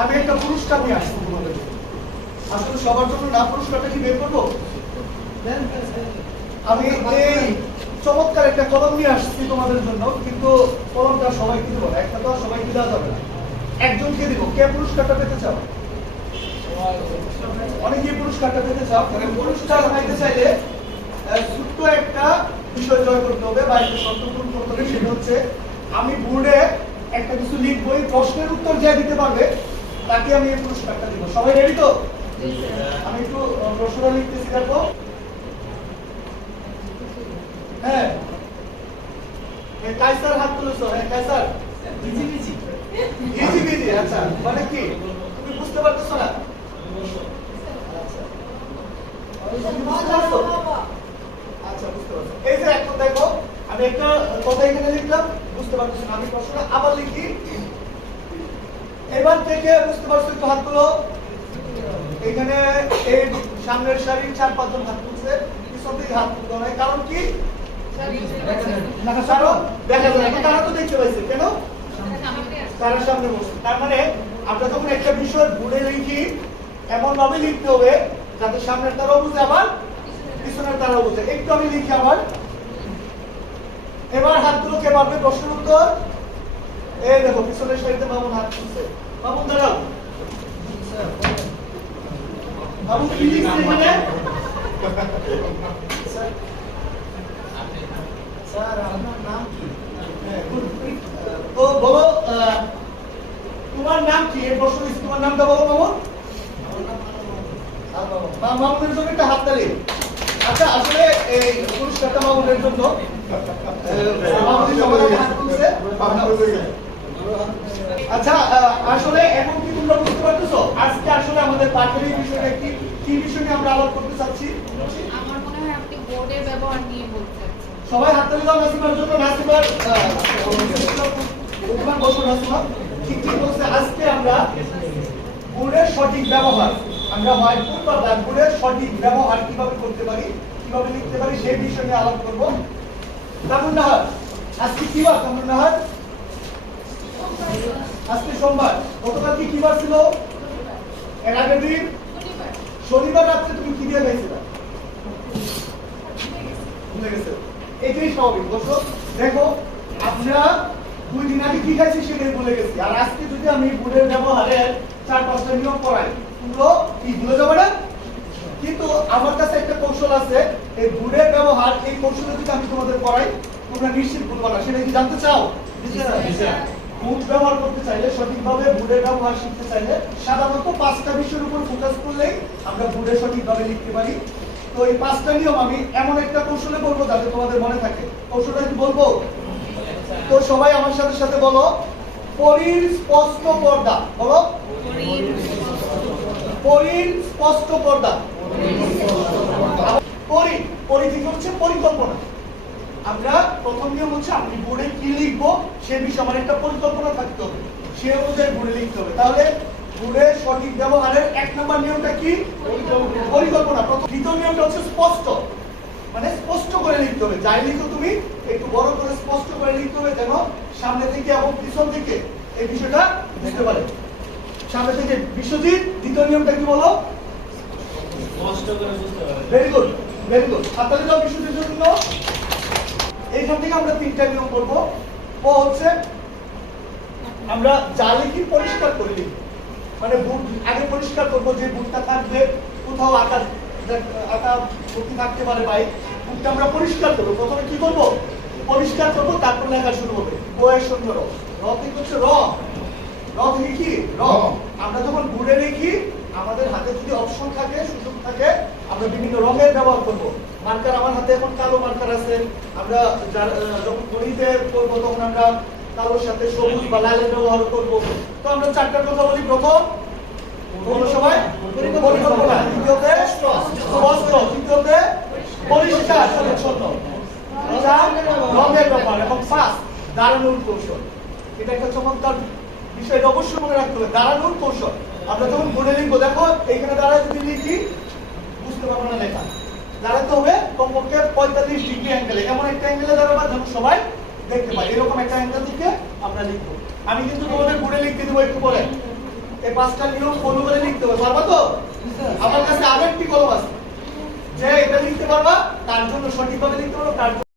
পুরস্কার নিয়ে আসছি তোমাদের আসলে সবার জন্য না পুরস্কারটা কি বের করব? আমি এই চমৎকার একটা কলম নিয়ে আসছি তোমাদের জন্য, কিন্তু কলমটা সবাইকে দিব একটা তো সবাইকে দেওয়া যাবে না। একজনকে দিব। কে পুরস্কারটা পেতে চাও? অনেকেই পুরস্কারটা পেতে চাও। পুরস্কার পাইতে চাইলে ছোট্ট একটা বিষয় জয় করতে হবে বা একটা শর্ত পূরণ করতে হবে। সেটা হচ্ছে, আমি বোর্ডে একটা কিছু লিখব, এই প্রশ্নের উত্তর যে দিতে পারবে তাকে আমি এই পুরস্কারটা দিব। সবাই রেডি তো? আমি একটু প্রশ্নটা লিখতেছি দেখো। হ্যাঁ। হ্যাঁ, কায়সার হাত হ্যাঁ কায়সার। Easy busy. বিজি আচ্ছা। মানে কি? তুমি বুঝতে পারতেছো না? আচ্ছা বুঝতে পারছ? পারছ। এই যে এখন দেখো আমি একটা কথা এখানে লিখলাম বুঝতে পারতেছো না। আমি প্রশ্নটা আবার লিখি। এবার থেকে বুঝতে পারছ একটু হাত তুলো এখানে এই সামনের সারির চার পাঁচজন হাত তুলছে পিছন হাত তুলতে হয় কারণ কি? কারণ দেখা যায় তারা তো দেখতে পাইছে কেন? তারা সামনে বসছে। তার মানে আমরা যখন একটা বিষয় ঘুরে লিখি এমন ভাবে লিখতে হবে যাতে সামনের তারাও বুঝে আবার পিছনের তারাও বুঝে। একটু আমি লিখি আবার। এবার হাতগুলো কে পারবে প্রশ্নের উত্তর। এই দেখো পিছনের সারিতে মামুন হাত তুলছে। মামুন দাঁড়াও। মামুন কি লিখছে এখানে? স্যার আপনার নাম কি? হ্যাঁ, good. তো বলো তোমার নাম কি? এই প্রশ্ন তোমার নামটা বলো মামুন। মা- মামুনের জন্য একটা হাততালি। আচ্ছা আসলে এই পুরস্কারটা মামুনের জন্য। মামুনের আগে হাত তুলছে। আচ্ছা আসলে এখন কি তোমরা বুঝতে পারতেছো? আজকে আসলে আমাদের পাঠের বিষয়টা কি? কি বিষয় নিয়ে আমরা আলাপ করতে চাচ্ছি? আমার মনে হয় আপনি বোর্ডের ব্যবহার নিয়ে বলতে সবাই হাত তালি দাও নাসিমার জন্য। নাসিমার তোমার বসো নাসিমা। ঠিক ঠিক বলছে? আজকে আমরা গুণের সঠিক ব্যবহার আমরা হোয়াইটবোর্ড বা ব্ল্যাকবোর্ডের সঠিক ব্যবহার কীভাবে করতে পারি কীভাবে লিখতে পারি সেই বিষয় নিয়ে আলাপ করব। কামরুন নাহার আজকে কি বার কামরুন নাহার আজকে সোমবার, গতকাল কি বার ছিল? এর আগের দিন? শনিবার রাত্রে তুমি কি দিয়ে খাইছিলা ভুলে গেছে। এটাই স্বাভাবিক বুঝছ দেখো, আমরা দুই দিন আগে কি খাইছি সেটাই ভুলে গেছি। আর আজকে যদি আমি ভুলের ব্যবহারের চার পাঁচটা নিয়ম করাই কি ভুলে যাবে না? কিন্তু আমার কাছে একটা কৌশল আছে, এই ভুলের ব্যবহার, এই কৌশলে যদি আমি তোমাদের করাই, তোমরা নিশ্চিত ভুলবা না। সেটা কি জানতে চাও? ভুল ব্যবহার করতে চাইলে, সঠিকভাবে ভুলের ব্যবহার শিখতে চাইলে সাধারণত পাঁচটা বিষয়ের উপর ফোকাস করলেই আমরা ভুলে সঠিকভাবে লিখতে পারি। তো এই পাঁচটা নিয়ম আমি এমন একটা কৌশলে বলব যাতে তোমাদের মনে থাকে। কৌশলটা কি বলব? তো সবাই আমার সাথে সাথে বলো, পরীর স্পষ্ট পর্দা, বলো। পরীর স্পষ্ট পর্দা। পরি পরিধি হচ্ছে পরিকল্পনা। আমরা প্রথম নিয়ম হচ্ছে আপনি বোর্ডে কি লিখব সে বিষয়ে আমার একটা পরিকল্পনা থাকতে হবে। সে অনুযায়ী বোর্ডে লিখতে হবে। তাহলে বোর্ডের সঠিক ব্যবহারের এক নম্বর নিয়মটা কি? পরিকল্পনা। প্রথম দ্বিতীয় নিয়মটা হচ্ছে স্পষ্ট। মানে স্পষ্ট করে লিখতে হবে। যাই লিখো তুমি একটু বড় করে স্পষ্ট করে লিখতে হবে যেন সামনে থেকে এবং পিছন থেকে এই বিষয়টা বুঝতে পারে। সামনে থেকে বিশ্বজিৎ দ্বিতীয় নিয়মটা কি বলো? স্পষ্ট করে বুঝতে পারে ভেরি গুড ভেরি গুড দাও বিশ্বজিতের জন্য এইখান থেকে আমরা তিনটা নিয়ম করব ও হচ্ছে আমরা যা লিখি পরিষ্কার করে লিখি মানে বুট আগে পরিষ্কার করব যে বুটটা থাকবে কোথাও আঁকা আঁকা ভর্তি থাকতে পারে বাইক বুটটা আমরা পরিষ্কার করব। প্রথমে কি করব? পরিষ্কার করব তারপর লেখা শুরু হবে। বয়ের সঙ্গে র। র থেকে হচ্ছে র। র থেকে কি? র। আমরা যখন বুড়ে লিখি আমাদের হাতে যদি অপশন থাকে সুযোগ থাকে আমরা বিভিন্ন রঙের ব্যবহার করব। মার্কার আমার হাতে এখন কালো মার্কার আছে। আমরা যখন গণিতে করব তখন আমরা কালোর সাথে সবুজ বা লালের ব্যবহার করব। তো আমরা চারটা কথা বলি। প্রথম বলো পরিকল্পনা। দাঁড়ানোর কৌশল। এটা একটা মনে লিখব, দেখো এখানে দাঁড়ায় যদি লিখি বুঝতে পারব না লেখা দাঁড়াতে হবে কমপক্ষে পঁয়তাল্লিশ ডিগ্রি অ্যাঙ্গেলে এমন একটা অ্যাঙ্গেলে দাঁড়াবা যেন সবাই দেখতে পাই এরকম একটা অ্যাঙ্গেল থেকে আমরা লিখব। আমি কিন্তু তোমাদের ঘুরে লিখতে দেবো একটু পরে। এই পাঁচটা নিয়ম ফলো করে লিখতে হবে। পারবা তো? আমার কাছে আরেকটি কলম আছে। যে এটা লিখতে পারবা, তার জন্য সঠিকভাবে লিখতে পারব তার